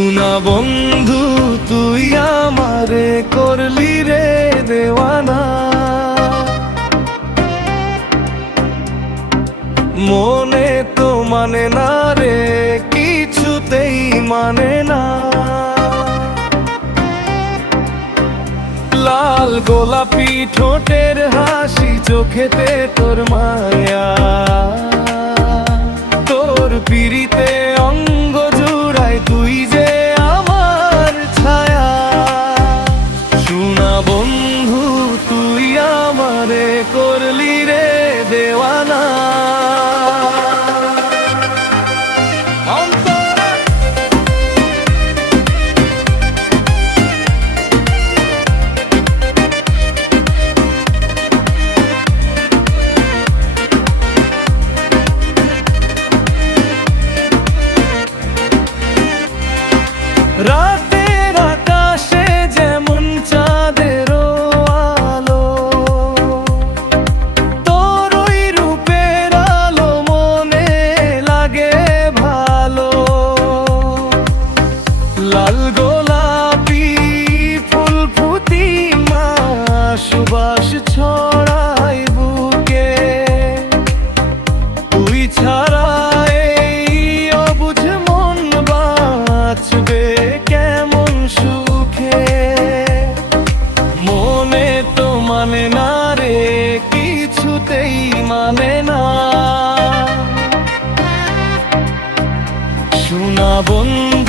শুনা বন্ধু তুই আমারে করলি রে দেওয়ানা, মনে তো মানে না রে, কিছুতেই মানে না। লাল গোলাপি ঠোঁটের হাসি, চোখেতে তোর মায়া, তোর পিড়িতে অঙ্গ জুড়াই তুই যে আমার ছায়া। শুনা বন্ধু তুই আমারে করলি রে দেওয়ানা। রাতের আকাশে যেমন চাঁদেরও আলো, তোর ওই রূপের আলো মনে লাগে ভালো। লাল গোলাপি ফুল ফুটি মা সুবাস ছড়ায় বুকে, তুই ছাড়া এই অবুঝ মন বাঁচবে কেমন সুখে। মনে তো মানে না রে, কিছুতেই মানে না। শুনা বন্ধু